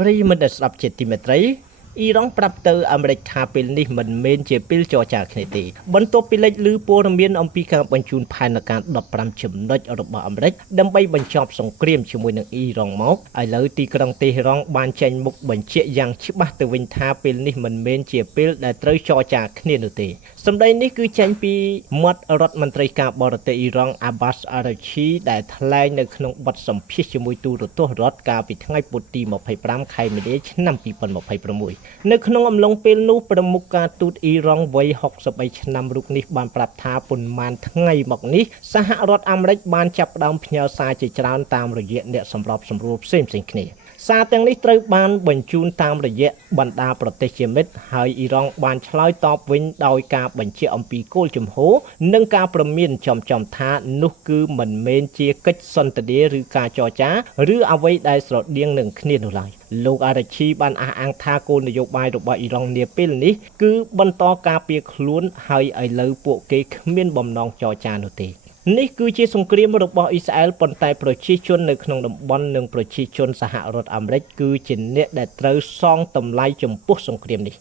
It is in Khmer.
ប្រិយមិត្តស្ដាប់ជាទីមេត្រីអ៊ីរ៉ង់ប្រាប់ទៅអាមេរិកថាពេលនេះមិនមែនជាពេលចរចាគ្នាទេបន្ទាប់ពីលេចឮព័ត៌មានអំពីការបញ្ជូនផែនការ15ចំណុចរបស់អាមេរិកដើម្បីបញ្ចប់សង្គ្រាមជាមួយនឹងអ៊ីរ៉ង់មកឥឡូវទីក្រុងតេហេរ៉ង់បានចេញមុខបញ្ជាក់យ៉ាងច្បាស់ទៅវិញថាពេលនេះមិនមែនជាពេលដែលត្រូវចរចាគ្នានោះទេសម្ដីនេះគឺចេញពីមាត់រដ្ឋមន្ត្រីការបរទេសអ៊ីរ៉ង់ Abbas Araghchi ដែលថ្លែងនៅក្នុងបទសម្ភាសន៍ជាមួយទូរទស្សន៍រដ្ឋកាលពីថ្ងៃពុធទី25ខែមីនាឆ្នាំ2026នៅក្នុងអំឡុងពេលនោះប្រមុខការទូតអ៊ីរ៉ង់វ័យ63ឆ្នាំរូបនេះបានប្រាប់ថាប៉ុន្មានថ្ងៃមកនេះសហរដ្ឋអាមេរិកបានចាប់ផ្ដើមផ្ញើសារជាច្រើនតាមរយៈអ្នកសម្របសម្រួលផ្សេងៗគ្នាសារទាំងនេះត្រូវបានបញ្ជូនតាមរយៈបណ្ដាប្រទេសជាមិត្តហើយអ៊ីរ៉ង់បានឆ្លើយតបវិញដោយការបញ្ជាក់អំពីគោលជំហរនិងការព្រមានចំថានោះគឺមិនមែនជាកិច្ចសន្ទនាឬការចរចាឬអ្វីដែលស្រដៀងនឹងគ្នានោះឡើយលោកអារ៉ាឈីបានអះអាងថាគោលនយោបាយរបស់អ៊ីរ៉ង់នាពេលនេះគឺបន្តការពារខ្លួនហើយឥឡូវពួកគេគ្មានបំណងចរចានោះទេនេះគឺជាសង្គ្រាមរបស់អ៊ីស្រាអែលប៉ុន្តែប្រជាជននៅក្នុងតំបន់និងប្រជាជនសហរដ្ឋអាមេរិកគឺជាអ្នកដែលត្រូវសងតម្លៃចំពោះសង្គ្រាមនេះ